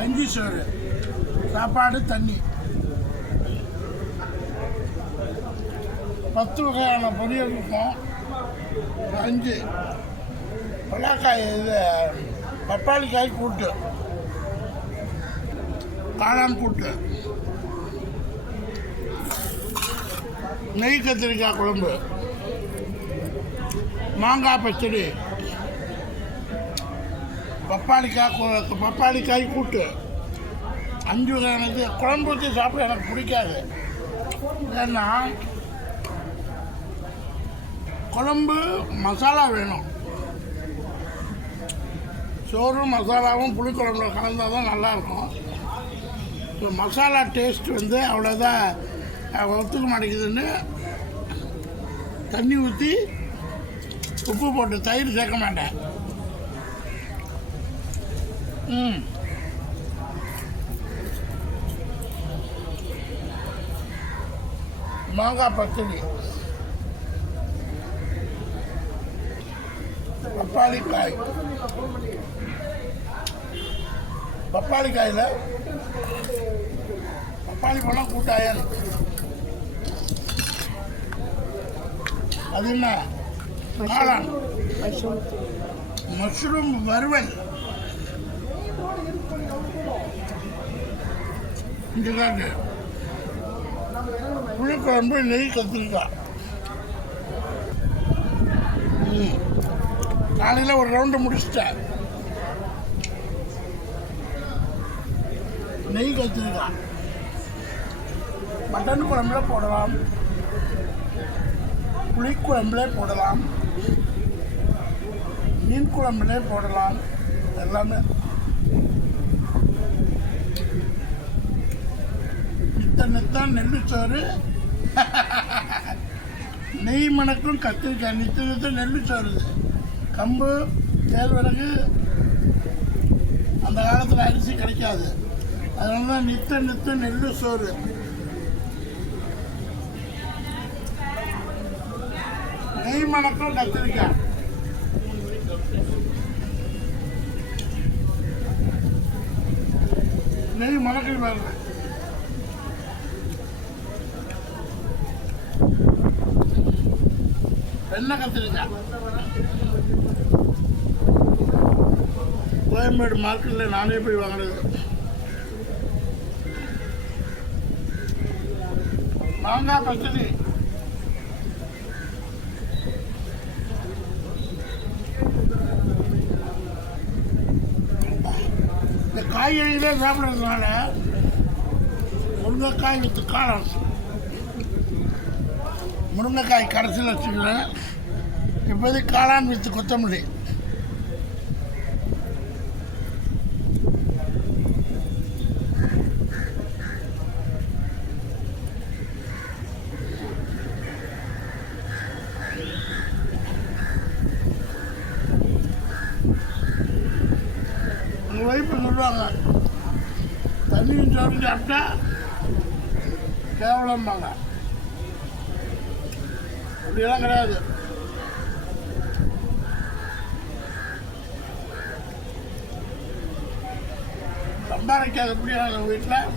கஞ்சி சோறு, சாப்பாடு, தண்ணி, 10 வகையான பொரியல் இருக்கும். 5 பலாக்காய், இது பப்பாளிக்காய் கூட்டு, காளான் கூட்டு, நெய் கத்திரிக்காய் குழம்பு, மாங்காய் பச்சடி, பப்பாளிக்காய் கூட்டு. 5 வகையானது. குழம்பு ஊற்றி சாப்பிட எனக்கு பிடிக்காது. ஏன்னா குழம்பு மசாலா வேணும். சோறும் மசாலாவும் புளிக்குழம்புல கலந்தால் தான் நல்லாயிருக்கும். இப்போ மசாலா டேஸ்ட் அவ்வளோதான் ஒத்துக்க மாட்டேங்குதுன்னு தண்ணி ஊற்றி உப்பு போட்டு தயிர் சேர்க்க மாட்டேன். மாங்காய் பச்சடி, பப்பாளிக்காயில் பப்பாளி பழம் கூட்டாயல். அது என்ன? காளான், மஷ்ரூம் வறுவல். இங்கே புளிக்குழம்பு, நெய் கத்திரிக்காய். காலையில் ஒரு ரவுண்டு முடிச்சிட்டேன். நெய் கத்திரிக்காய் மட்டன் குழம்புல போடலாம், புளிக்குழம்புல போடலாம், மீன் குழம்புல போடலாம். எல்லாமே நித்தம் நெல்லுச்சோறு, நெய் மணக்கும் கத்திரிக்காய். நித்தம் நெல்லுச்சோறு. கம்பு, கேழ்வரகு அந்த காலத்தில் அரிசி கிடைக்காது. அதனால தான் நித்தம் நெல்லு சோறு. நெய் மணக்கும் கத்திரிக்காய். நெய் மணக்கில் வருது. வெண்ணெய் கத்திரிக்காய். கோயம்பேடு மார்க்கெட்டில் நானே போய் வாங்கினது. மாங்காய் பச்சடி, இந்த காய்கறிகளே சாப்பிட்றதுனால முருங்கைக்காய் வித்து காளான். முருங்கைக்காய் கடைசியில் வச்சுக்கிறேன். இப்போதைக்கு காளான் வித்து கொத்தமல்லி. வைப்பு சொல்லுவாங்க, தண்ணியும் சோறு சாப்பிட்டா கேவலம்பாங்க. அப்படியெல்லாம் கிடையாது. சம்பாதிக்காத முடியாத வீட்டில்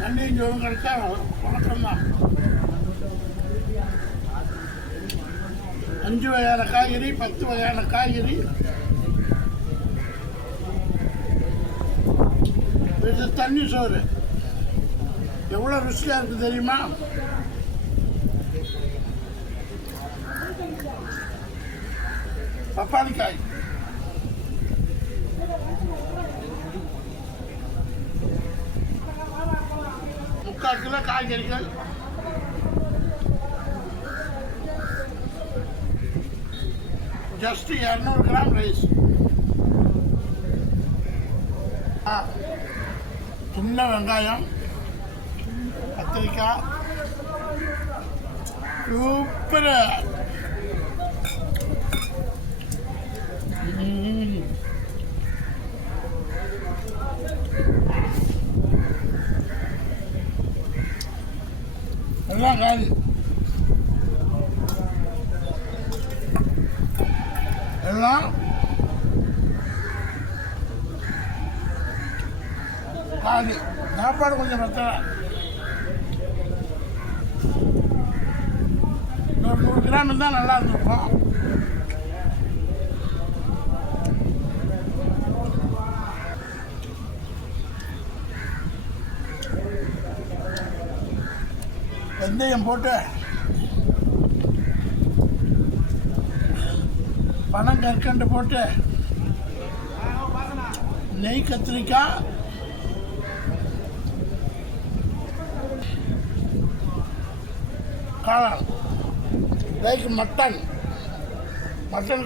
தண்ணியும் சோறும் கிடைச்சா வணக்கம்தான். 5 வகையான காய்கறி, 10 வகையான காய்கறி. இது தண்ணி சோறு. எவ்வளோ ருசியாக இருக்குது தெரியுமா? பப்பாளிக்காய், முக்கால் கிலோ காய்கறிகள், ஜஸ்ட் 200 கிராம் ரைஸ். சின்ன வெங்காயம், கத்திரிக்காய், சூப்பர். எல்லாம் காலி. எல்லாம் காலி சாப்பாடு கொஞ்சம் பத்தலை. ஒரு 100 கிராம் இருந்தால் நல்லா இருந்திருக்கும். வெந்தயம் போட்டு பனங்கற்கண்டு போட்டு நெய் கத்திரிக்காய் காளான் லைக் மட்டன்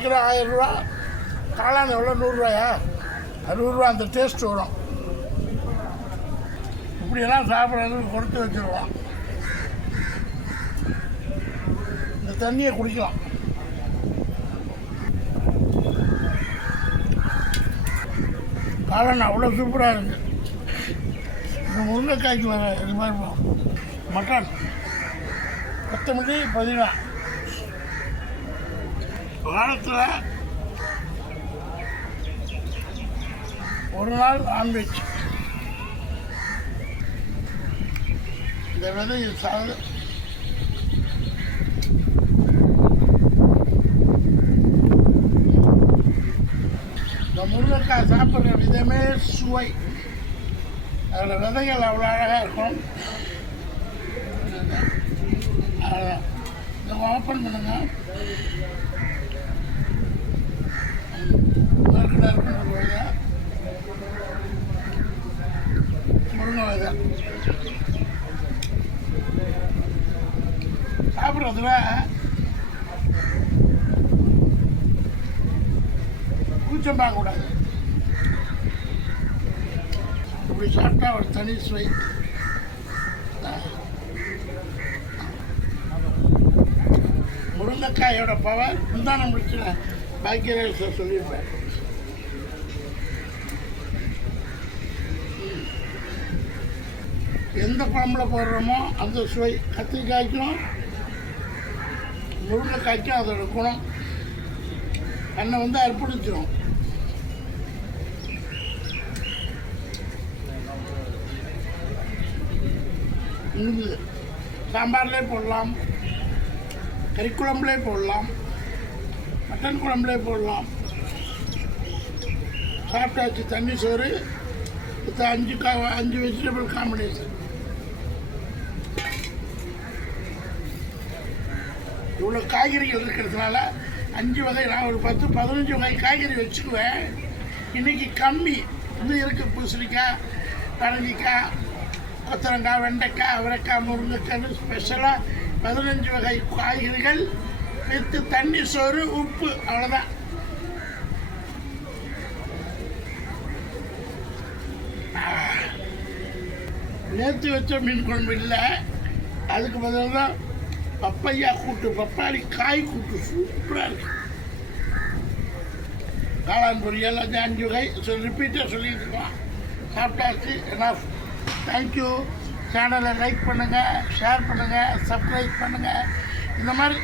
கிலோ 1000 ரூபா, காளான் எவ்வளோ 100 ரூபாயா? 60 ரூபா. அந்த டேஸ்ட் வரும். இப்படியெல்லாம் சாப்பிட்றதுக்கு கொடுத்து வச்சுருவோம். இந்த தண்ணியை குடிக்கலாம். காளான் அவ்வளோ சூப்பராக இருக்குது. இந்த முருங்கைக்காய்க்கு வர இது மாதிரி மட்டன், கொத்தமல்லி, புதினா, வாரத்தில் ஒரு நாள் நான்வெஜ். இந்த விதை சாது இந்த முருங்கைக்காய் சாப்பிட்ற விதமே சுவை. அதில் விதைகள் அவ்வளோ அழகாக இருக்கும். இதை ஓப்பன் பண்ணுங்க. முருங்கை விதை சாப்பிட்றதுல கூச்சம் பார்க்கக்கூடாது. இப்படி சாப்பிட்டா ஒரு தனி சுவை. முருங்கைக்காயோட பவர் முந்தான முடிச்சு பாக்கியராஜ் சொல்லியிருப்பேன். எந்த குழம்புல போடுறோமோ அந்த சுவை கத்திரிக்காய்க்கும் முருங்கைக்காய்க்கும் அதோட குணம் என்னை வந்து அர்ப்பணிச்சிடும். சாம்பார்லேயே போடலாம், கறிக்குழம்புலே போடலாம், மட்டன் குழம்புலே போடலாம். சாப்பிட்டாச்சு தண்ணி சோறு வித் 5 வெஜிடபிள் காம்பினேஷன். இவ்வளோ காய்கறிகள் இருக்கிறதுனால 5 வகை, நான் ஒரு 10-15 வகை காய்கறி வச்சுக்குவேன். இன்றைக்கி கம்மி. இன்னும் இருக்குது பூசணிக்காய், பரங்கிக்காய், கொத்தரங்காய், வெண்டைக்காய், அவரைக்காய், முருங்கைக்காய், ஸ்பெஷலாக 15 வகை காய்கறிகள் வித்து தண்ணி சோறு, உப்பு, அவ்வளோதான். நேற்று வச்ச மீன் குழம்பு இல்லை, அதுக்கு பதில் தான் பப்பையா கூட்டு, பப்பாளி காய் கூட்டு சூப்பராக இருக்கு. காளான் பொரியல், அது 5 வகை ரிப்பீட்டாக சொல்லிட்டு இருக்கோம். சாப்பிட்டாச்சு. எனாஃப். தேங்க்யூ. சேனலை லைக் பண்ணுங்கள், ஷேர் பண்ணுங்கள், சப்ஸ்கிரைப் பண்ணுங்கள். இந்த மாதிரி